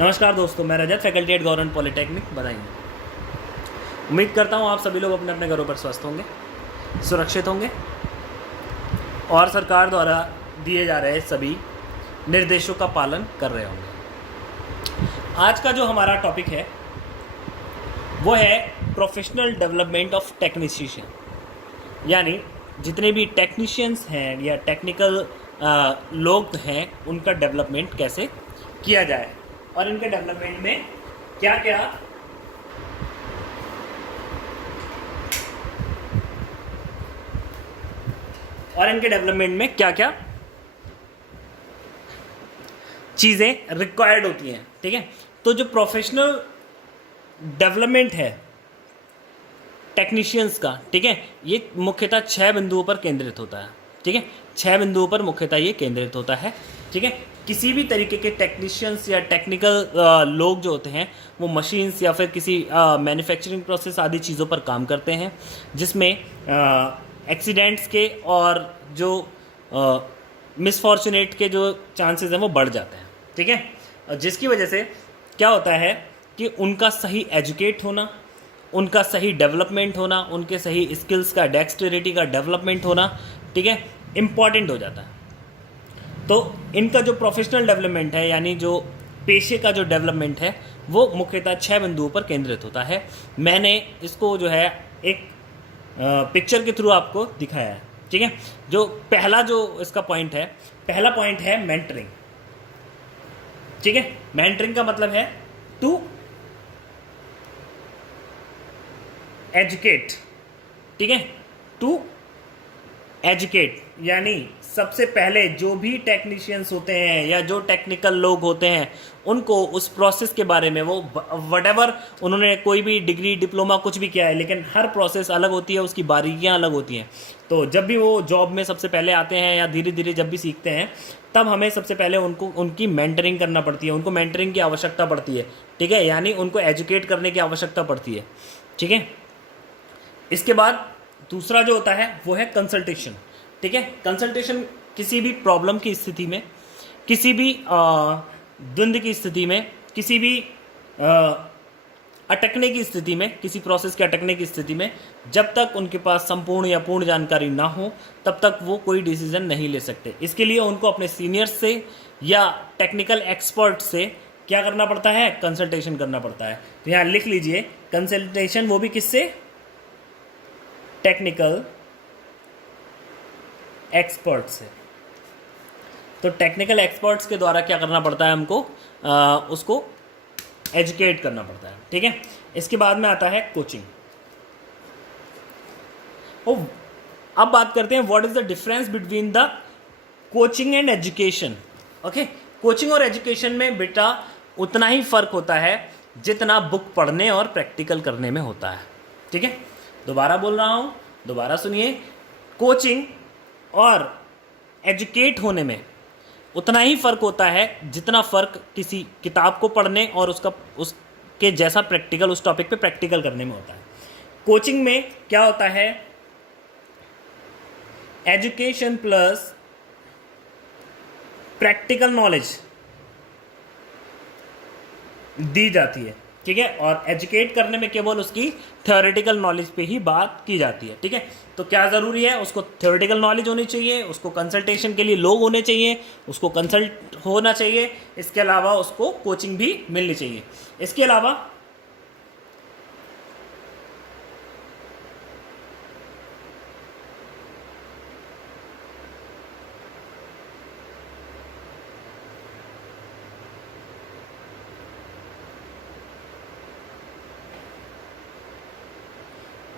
नमस्कार दोस्तों, मैं रजत, फैकल्टी एट गवर्नमेंट पॉलिटेक्निक बधाई। उम्मीद करता हूँ आप सभी लोग अपने अपने घरों पर स्वस्थ होंगे, सुरक्षित होंगे और सरकार द्वारा दिए जा रहे सभी निर्देशों का पालन कर रहे होंगे। आज का जो हमारा टॉपिक है वो है प्रोफेशनल डेवलपमेंट ऑफ टेक्नीशियन, यानी जितने भी टेक्नीशियंस हैं या टेक्निकल लोग हैं उनका डेवलपमेंट कैसे किया जाए और इनके डेवलपमेंट में क्या क्या चीज़ें रिक्वायर्ड होती हैं। ठीक है, तो जो प्रोफेशनल डेवलपमेंट है टेक्नीशियंस का, ठीक है, ये मुख्यतः 6 बिंदुओं पर केंद्रित होता है। ठीक है, 6 बिंदुओं पर मुख्यतः ये केंद्रित होता है। ठीक है, किसी भी तरीके के टेक्नीशियंस या टेक्निकल लोग जो होते हैं वो मशीन्स या फिर किसी मैन्युफैक्चरिंग प्रोसेस आदि चीज़ों पर काम करते हैं जिसमें एक्सीडेंट्स के और जो मिसफॉर्चुनेट के जो चांसेस हैं वो बढ़ जाते हैं। ठीक है, और जिसकी वजह से क्या होता है कि उनका सही एजुकेट होना, उनका सही डेवलपमेंट होना, उनके सही स्किल्स का, डेक्सटेरिटी का डेवलपमेंट होना, ठीक है, इम्पॉर्टेंट हो जाता है। तो इनका जो प्रोफेशनल डेवलपमेंट है यानी जो पेशे का जो डेवलपमेंट है वो मुख्यतः 6 बिंदुओं पर केंद्रित होता है। मैंने इसको जो है एक पिक्चर के थ्रू आपको दिखाया है। ठीक है, जो पहला जो इसका पॉइंट है, पहला पॉइंट है मेंटरिंग। ठीक है, मेंटरिंग का मतलब है टू एजुकेट। ठीक है, टू एजुकेट यानी सबसे पहले जो भी टेक्नीशियंस होते हैं या जो टेक्निकल लोग होते हैं उनको उस प्रोसेस के बारे में, वो वटेवर उन्होंने कोई भी डिग्री डिप्लोमा कुछ भी किया है, लेकिन हर प्रोसेस अलग होती है, उसकी बारीकियां अलग होती हैं। तो जब भी वो जॉब में सबसे पहले आते हैं या धीरे धीरे जब भी सीखते हैं तब हमें सबसे पहले उनकी मेंटरिंग करना पड़ती है, उनको मेंटरिंग की आवश्यकता पड़ती है। ठीक है, यानी उनको एजुकेट करने की आवश्यकता पड़ती है। ठीक है, इसके बाद दूसरा जो होता है वो है कंसल्टेशन। ठीक है, कंसल्टेशन किसी भी प्रॉब्लम की स्थिति में, किसी भी द्वंद्व की स्थिति में, किसी भी अटकने की स्थिति में, किसी प्रोसेस के अटकने की स्थिति में जब तक उनके पास संपूर्ण या पूर्ण जानकारी ना हो तब तक वो कोई डिसीजन नहीं ले सकते। इसके लिए उनको अपने सीनियर्स से या टेक्निकल एक्सपर्ट से क्या करना पड़ता है, कंसल्टेशन करना पड़ता है। तो यहाँ लिख लीजिए कंसल्टेशन, वो भी किससे, टेक्निकल एक्सपर्ट्स से। तो टेक्निकल एक्सपर्ट्स के द्वारा क्या करना पड़ता है, हमको उसको एजुकेट करना पड़ता है। ठीक है, इसके बाद में आता है कोचिंग। अब बात करते हैं what is the difference between the coaching and education. Okay, coaching और एजुकेशन में बेटा उतना ही फर्क होता है जितना बुक पढ़ने और प्रैक्टिकल करने में होता है। ठीक है, दोबारा बोल रहा हूँ, दोबारा सुनिए। कोचिंग और एजुकेट होने में उतना ही फ़र्क होता है जितना फ़र्क किसी किताब को पढ़ने और उसके जैसा प्रैक्टिकल, उस टॉपिक पे प्रैक्टिकल करने में होता है। कोचिंग में क्या होता है, एजुकेशन प्लस प्रैक्टिकल नॉलेज दी जाती है। ठीक है, और एजुकेट करने में केवल उसकी थ्योरेटिकल नॉलेज पे ही बात की जाती है। ठीक है, तो क्या ज़रूरी है, उसको थ्योरेटिकल नॉलेज होनी चाहिए, उसको कंसल्टेशन के लिए लोग होने चाहिए, उसको कंसल्ट होना चाहिए, इसके अलावा उसको कोचिंग भी मिलनी चाहिए। इसके अलावा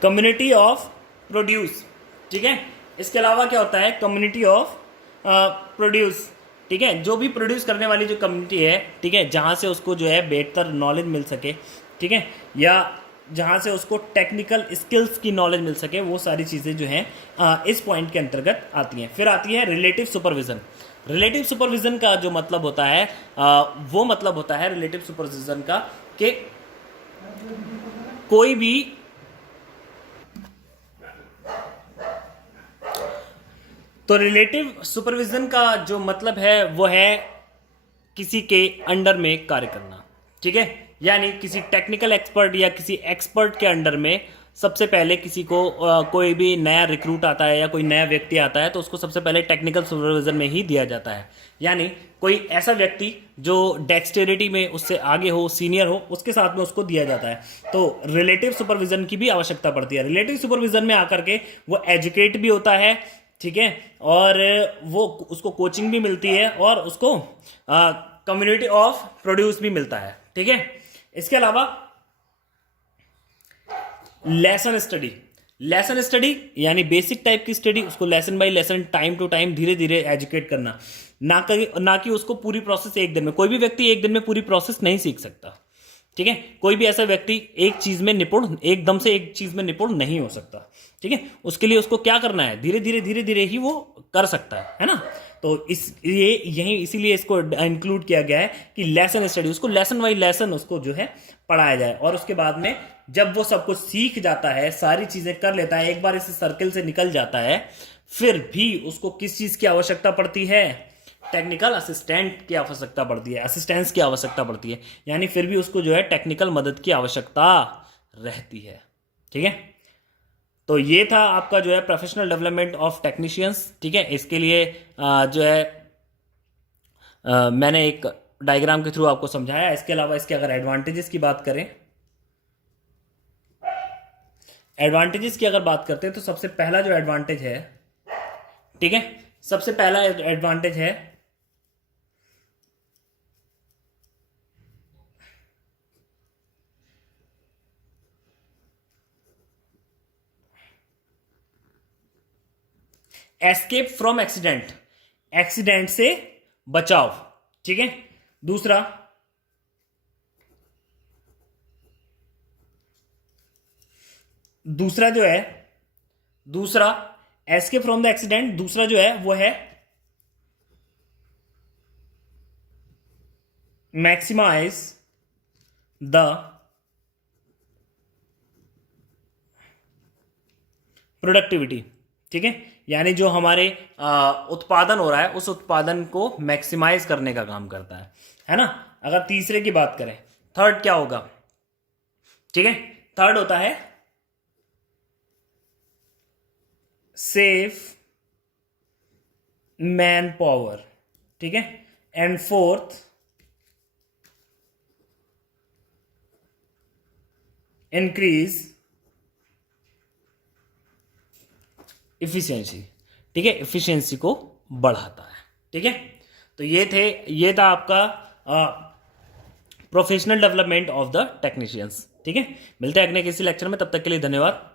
कम्युनिटी ऑफ प्रोड्यूस। ठीक है, इसके अलावा क्या होता है, कम्युनिटी ऑफ प्रोड्यूस। ठीक है, जो भी प्रोड्यूस करने वाली जो कम्युनिटी है, ठीक है, जहाँ से उसको जो है बेहतर नॉलेज मिल सके, ठीक है, या जहाँ से उसको टेक्निकल स्किल्स की नॉलेज मिल सके, वो सारी चीज़ें जो हैं इस पॉइंट के अंतर्गत आती हैं। फिर आती है रिलेटिव सुपरविज़न। रिलेटिव सुपरविज़न का जो मतलब होता है वो मतलब होता है रिलेटिव सुपरविज़न का कि कोई भी तो रिलेटिव सुपरविजन का जो मतलब है वो है किसी के अंडर में कार्य करना। ठीक है, यानी किसी टेक्निकल एक्सपर्ट या किसी एक्सपर्ट के अंडर में सबसे पहले किसी को कोई भी नया रिक्रूट आता है या कोई नया व्यक्ति आता है तो उसको सबसे पहले टेक्निकल सुपरविजन में ही दिया जाता है। यानी कोई ऐसा व्यक्ति जो डेक्सटेरिटी में उससे आगे हो, सीनियर हो, उसके साथ में उसको दिया जाता है। तो रिलेटिव सुपरविजन की भी आवश्यकता पड़ती है। रिलेटिव सुपरविजन में आकर के वो एजुकेट भी होता है, ठीक है, और वो उसको कोचिंग भी मिलती है और उसको कम्युनिटी ऑफ प्रोड्यूस भी मिलता है, ठीक है। इसके अलावा लेसन स्टडी यानी बेसिक टाइप की स्टडी, उसको lesson by lesson, time to time, धीरे धीरे एजुकेट करना, ना कि उसको पूरी प्रोसेस एक दिन में। कोई भी व्यक्ति एक दिन में पूरी प्रोसेस नहीं सीख सकता, ठीक है। कोई भी ऐसा व्यक्ति एक चीज में निपुण, एकदम से एक चीज में निपुण नहीं हो सकता, ठीक है। उसके लिए उसको क्या करना है, धीरे धीरे ही वो कर सकता है ना। तो इसीलिए इसको इंक्लूड किया गया है कि लेसन स्टडी, उसको लेसन बाई लेसन उसको जो है पढ़ाया जाए। और उसके बाद में जब वो सब कुछ सीख जाता है, सारी चीजें कर लेता है, एक बार इस सर्कल से निकल जाता है, फिर भी उसको किस चीज की आवश्यकता पड़ती है, टेक्निकल असिस्टेंट की आवश्यकता पड़ती है, असिस्टेंस की आवश्यकता पड़ती है। यानी फिर भी उसको जो है टेक्निकल मदद की आवश्यकता रहती है, ठीक है। तो ये था आपका जो है प्रोफेशनल डेवलपमेंट ऑफ टेक्नीशियंस, ठीक है। इसके लिए जो है मैंने एक डायग्राम के थ्रू आपको समझाया। इसके अलावा इसके अगर एडवांटेजेस की बात करें, एडवांटेजेस की अगर बात करते हैं तो सबसे पहला जो एडवांटेज है, ठीक है, सबसे पहला एडवांटेज है एस्केप फ्रॉम एक्सीडेंट, एक्सीडेंट से बचाव, ठीक है। दूसरा जो है, दूसरा एस्केप फ्रॉम द एक्सीडेंट, दूसरा जो है वो है मैक्सिमाइज द प्रोडक्टिविटी, ठीक है। यानी जो हमारे उत्पादन हो रहा है उस उत्पादन को मैक्सिमाइज करने का काम करता है ना। अगर तीसरे की बात करें, थर्ड क्या होगा, ठीक है, थर्ड होता है सेफ मैन पावर, ठीक है। एंड फोर्थ इंक्रीज इफिशियंसी, ठीक है, इफिशियंसी को बढ़ाता है, ठीक है। तो ये था आपका professional development of the technicians, ठीक है। मिलते हैं अगले किसी लेक्चर में, तब तक के लिए धन्यवाद।